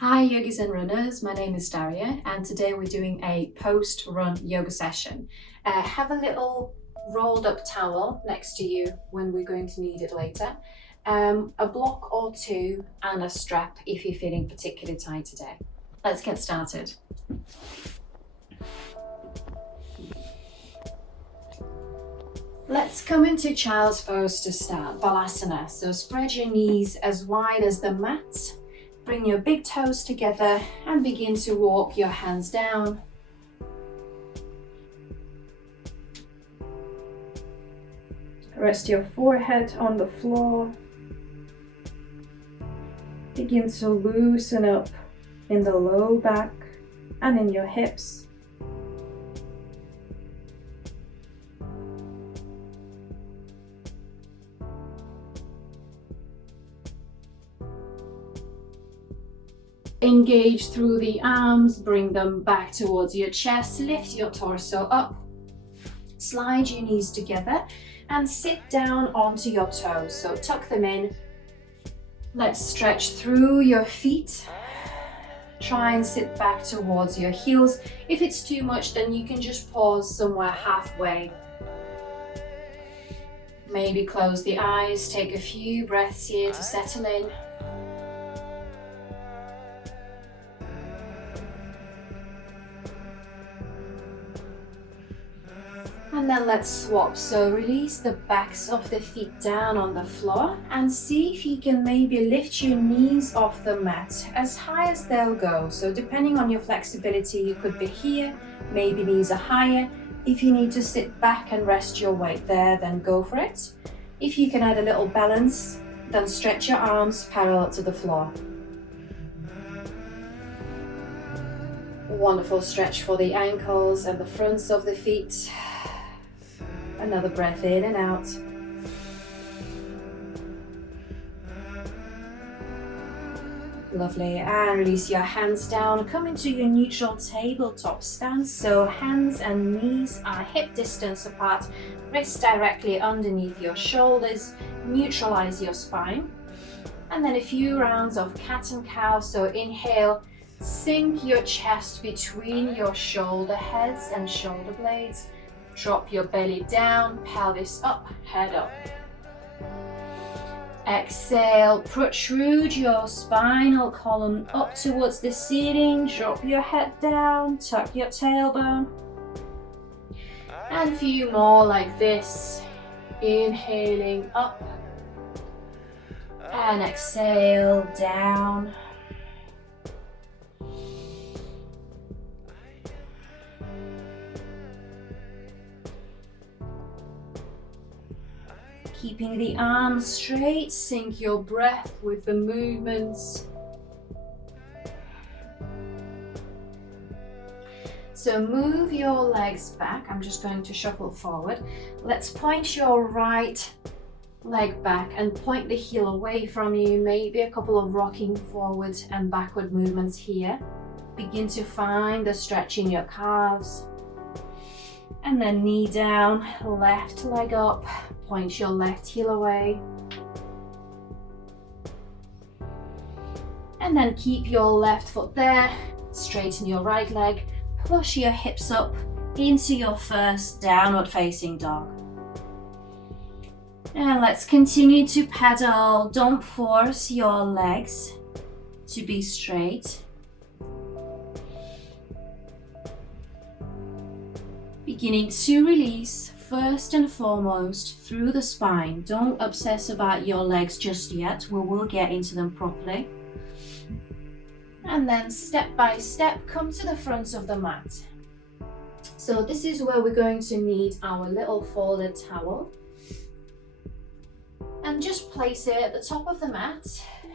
Hi yogis and runners, my name is Daria and today we're doing a post-run yoga session. Have a little rolled up towel next to you when we're going to need it later, a block or two and a strap if you're feeling particularly tight today. Let's get started. Let's come into child's pose to start, Balasana. So spread your knees as wide as the mat. Bring your big toes together and begin to walk your hands down. Rest your forehead on the floor. Begin to loosen up in the low back and in your hips. Engage through the arms, bring them back towards your chest, lift your torso up, slide your knees together and sit down onto your toes. So tuck them in. Let's stretch through your feet. Try and sit back towards your heels. If it's too much, then you can just pause somewhere halfway. Maybe close the eyes, take a few breaths here to settle in. And then let's swap. So release the backs of the feet down on the floor and see if you can maybe lift your knees off the mat as high as they'll go. So depending on your flexibility, you could be here, maybe knees are higher. If you need to sit back and rest your weight there, then go for it. If you can add a little balance, then stretch your arms parallel to the floor. Wonderful stretch for the ankles and the fronts of the feet. Another breath in and out. Lovely, and release your hands down. Come into your neutral tabletop stance. So hands and knees are hip distance apart. Wrists directly underneath your shoulders. Neutralize your spine. And then a few rounds of cat and cow. So inhale, sink your chest between your shoulder heads and shoulder blades. Drop your belly down, pelvis up, head up. Exhale, protrude your spinal column up towards the ceiling. Drop your head down, tuck your tailbone. And a few more like this. Inhaling up. And exhale, down. Keeping the arms straight, sync your breath with the movements. So move your legs back. I'm just going to shuffle forward. Let's point your right leg back and point the heel away from you. Maybe a couple of rocking forward and backward movements here. Begin to find the stretch in your calves. And then knee down, left leg up. Point your left heel away. And then keep your left foot there. Straighten your right leg. Push your hips up into your first downward facing dog. And let's continue to pedal. Don't force your legs to be straight. Beginning to release. First and foremost, through the spine. Don't obsess about your legs just yet. We will get into them properly. And then step by step, come to the front of the mat. So this is where we're going to need our little folded towel. And just place it at the top of the mat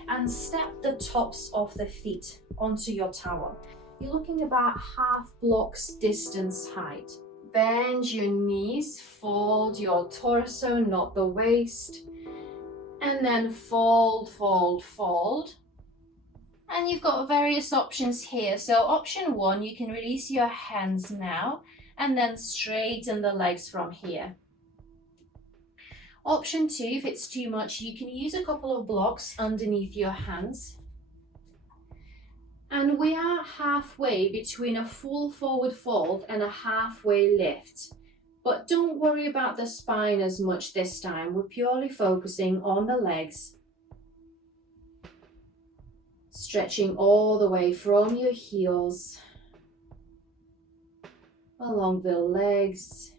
and step the tops of the feet onto your towel. You're looking about half blocks distance height. Bend your knees, fold your torso, not the waist, and then fold, fold, fold. And you've got various options here. So option one, you can release your hands now and then straighten the legs from here. Option two, if it's too much, you can use a couple of blocks underneath your hands. And we are halfway between a full forward fold and a halfway lift. But don't worry about the spine as much this time. We're purely focusing on the legs. Stretching all the way from your heels, along the legs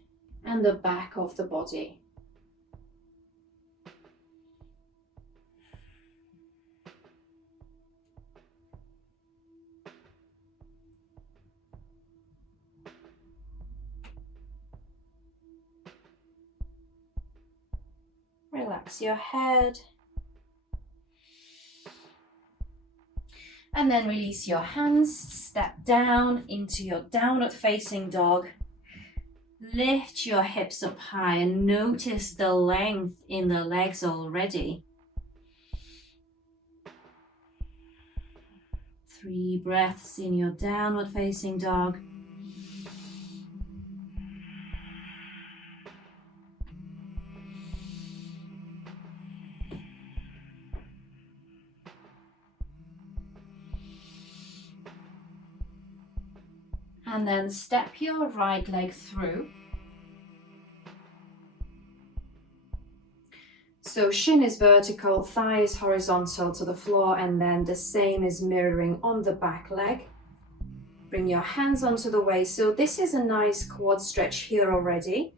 and the back of the body. Relax your head. And then release your hands, step down into your downward facing dog. Lift your hips up high and notice the length in the legs already. 3 breaths in your downward facing dog. And then step your right leg through. So shin is vertical, thigh is horizontal to the floor, and then the same is mirroring on the back leg. Bring your hands onto the waist. So this is a nice quad stretch here already.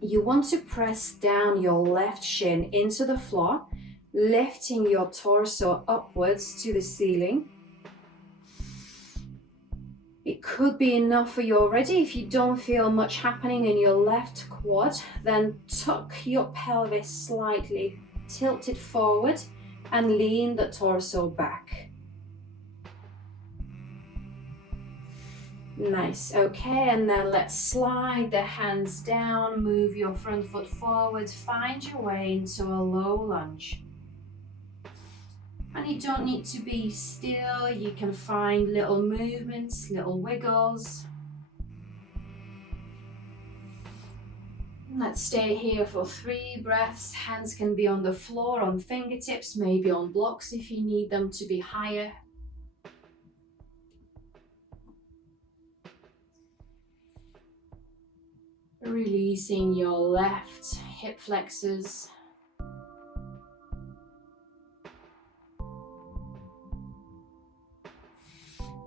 You want to press down your left shin into the floor, lifting your torso upwards to the ceiling. It could be enough for you already. If you don't feel much happening in your left quad, then tuck your pelvis slightly, tilt it forward and lean the torso back. Nice, okay, and then let's slide the hands down, move your front foot forward, find your way into a low lunge. And you don't need to be still, you can find little movements, little wiggles. Let's stay here for 3 breaths. Hands can be on the floor, on fingertips, maybe on blocks if you need them to be higher. Releasing your left hip flexors.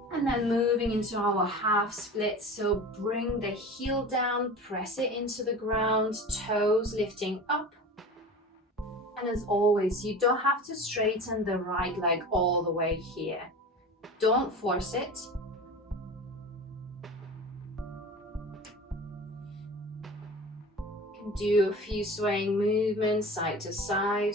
And then moving into our half split. So bring the heel down, press it into the ground, toes lifting up. And as always, you don't have to straighten the right leg all the way here. Don't force it. You can do a few swaying movements side to side.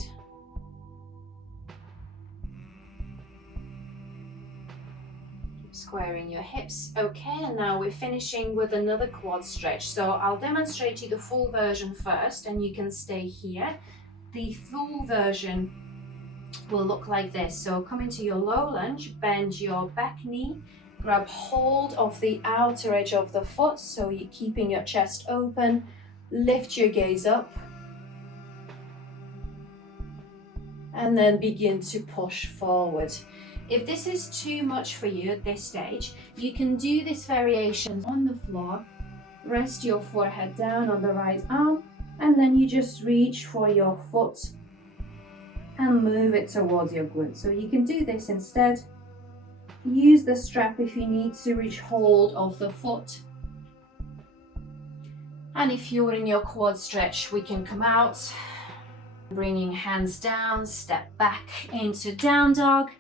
Squaring your hips. Okay, and now we're finishing with another quad stretch. So I'll demonstrate you the full version first and you can stay here. The full version will look like this. So come into your low lunge, bend your back knee, grab hold of the outer edge of the foot so you're keeping your chest open, lift your gaze up, and then begin to push forward. If this is too much for you at this stage, you can do this variation on the floor. Rest your forehead down on the right arm, and then you just reach for your foot and move it towards your glute. So you can do this instead. Use the strap if you need to reach hold of the foot. And if you're in your quad stretch, we can come out, bringing hands down, step back into down dog.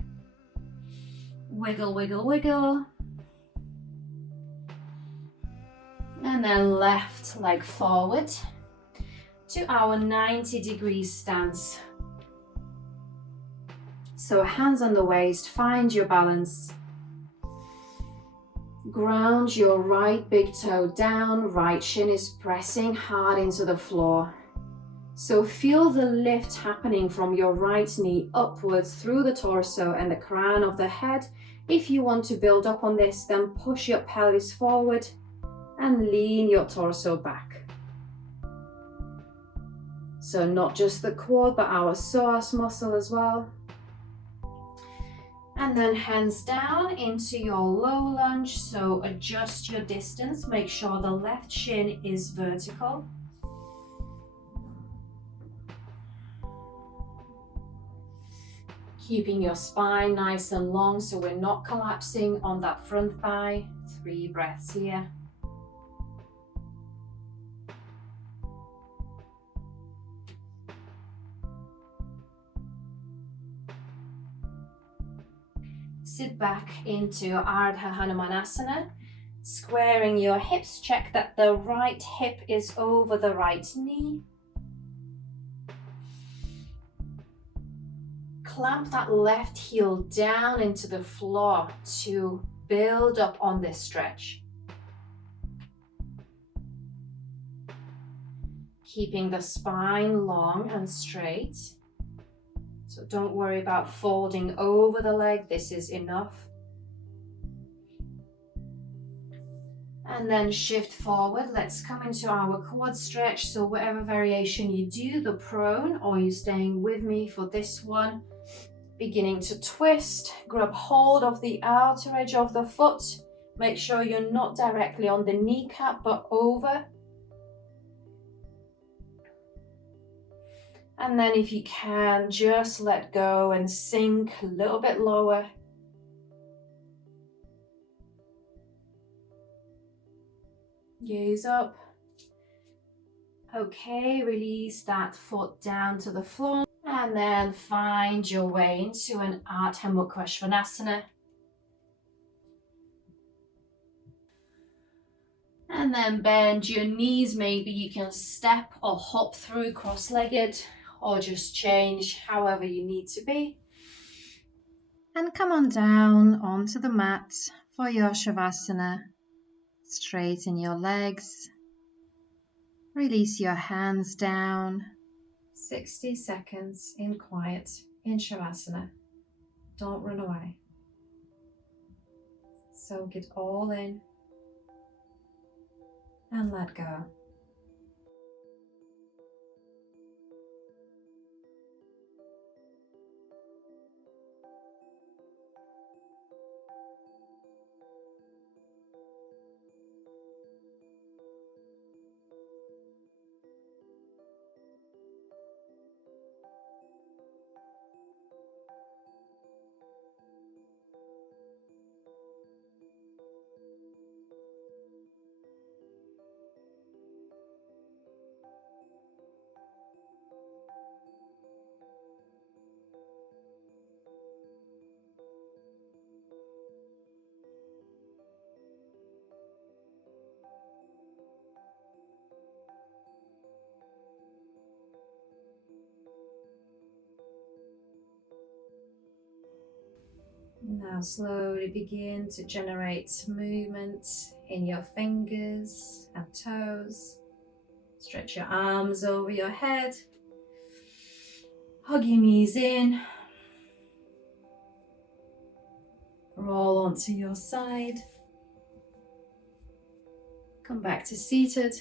Wiggle, wiggle, wiggle. And then left leg forward to our 90-degree stance. So hands on the waist, find your balance. Ground your right big toe down, right shin is pressing hard into the floor. So feel the lift happening from your right knee upwards through the torso and the crown of the head. If you want to build up on this, then push your pelvis forward and lean your torso back. So not just the quad, but our psoas muscle as well. And then hands down into your low lunge. So adjust your distance. Make sure the left shin is vertical. Keeping your spine nice and long so we're not collapsing on that front thigh. 3 breaths here. Sit back into Ardha Hanumanasana, squaring your hips. Check that the right hip is over the right knee. Clamp that left heel down into the floor to build up on this stretch. Keeping the spine long and straight. So don't worry about folding over the leg, this is enough. And then shift forward. Let's come into our quad stretch. So whatever variation you do, the prone, or you're staying with me for this one, beginning to twist, grab hold of the outer edge of the foot. Make sure you're not directly on the kneecap, but over. And then if you can, just let go and sink a little bit lower. Gaze up. Okay, release that foot down to the floor. And then find your way into an Ardha Mukha Svanasana. And then bend your knees. Maybe you can step or hop through cross-legged, or just change however you need to be. And come on down onto the mat for your Shavasana. Straighten your legs. Release your hands down. 60 seconds in quiet in Shavasana. Don't run away. Soak it all in and let go. Now slowly begin to generate movement in your fingers and toes. Stretch your arms over your head. Hug your knees in. Roll onto your side. Come back to seated.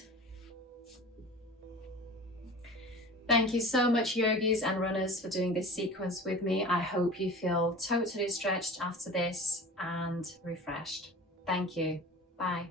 Thank you so much, yogis and runners, for doing this sequence with me. I hope you feel totally stretched after this and refreshed. Thank you. Bye.